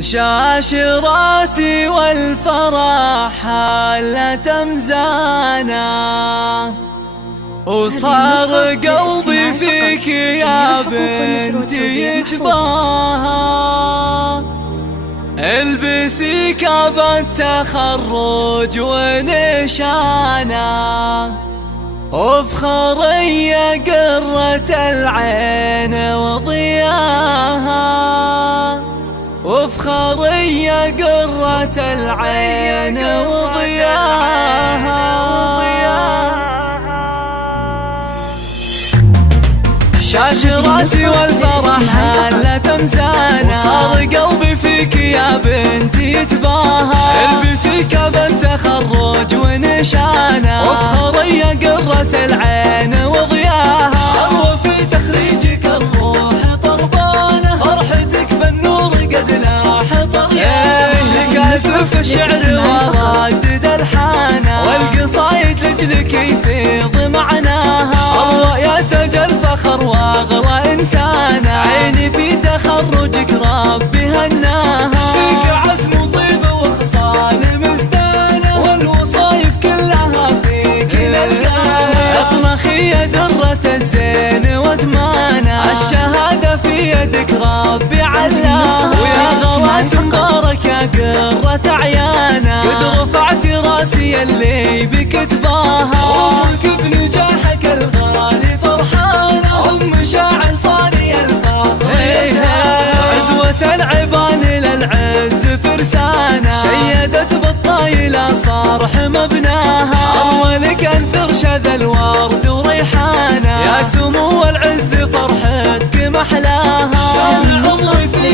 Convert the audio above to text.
شاش راسي والفرح حالة مزانا، وصار قلبي فيك يا بنتي يتباهى. البسي كاب التخرج ونشانا، وافخري يا قرة العين وضياها، وافخري يا قرة العين وضياها. شاش راسي والفرح حالة مزانا، وصار قلبي فيك يا بنتي يتباهى. البسي كاب التخرج ونشانا، وافخري يا قرة العين وضياها. شر في تخريجك الروح طربانة، فرحتك بالنور قد لاح طريانة. كاسف الشعر وردد الحانة، والقصايد لجلك يفيض معناها. الله يا تاج الفخر واغلى انسانة، عيني في تخرجك ربي هناها. فيك عزم وطيبة وخصال مزدانة، والوصايف كلها فيك نلقاها. اطنخي يا درة الزين وثمانة، الشهادة في يدك ربي علاها. ويا غلات مبارك يا قرة عيانا، قد رفعتي راسي اللي بك تباهى. امك بنجاحك الغالي فرحانة، ام شاعل طاري الفخر عزوة العبان للعز فرسانة، شيدت بالطايلة صارح مبناها. اولك انثر شذا الورد وريحانة، يا سمو العز فرحتك محلاها. عمري في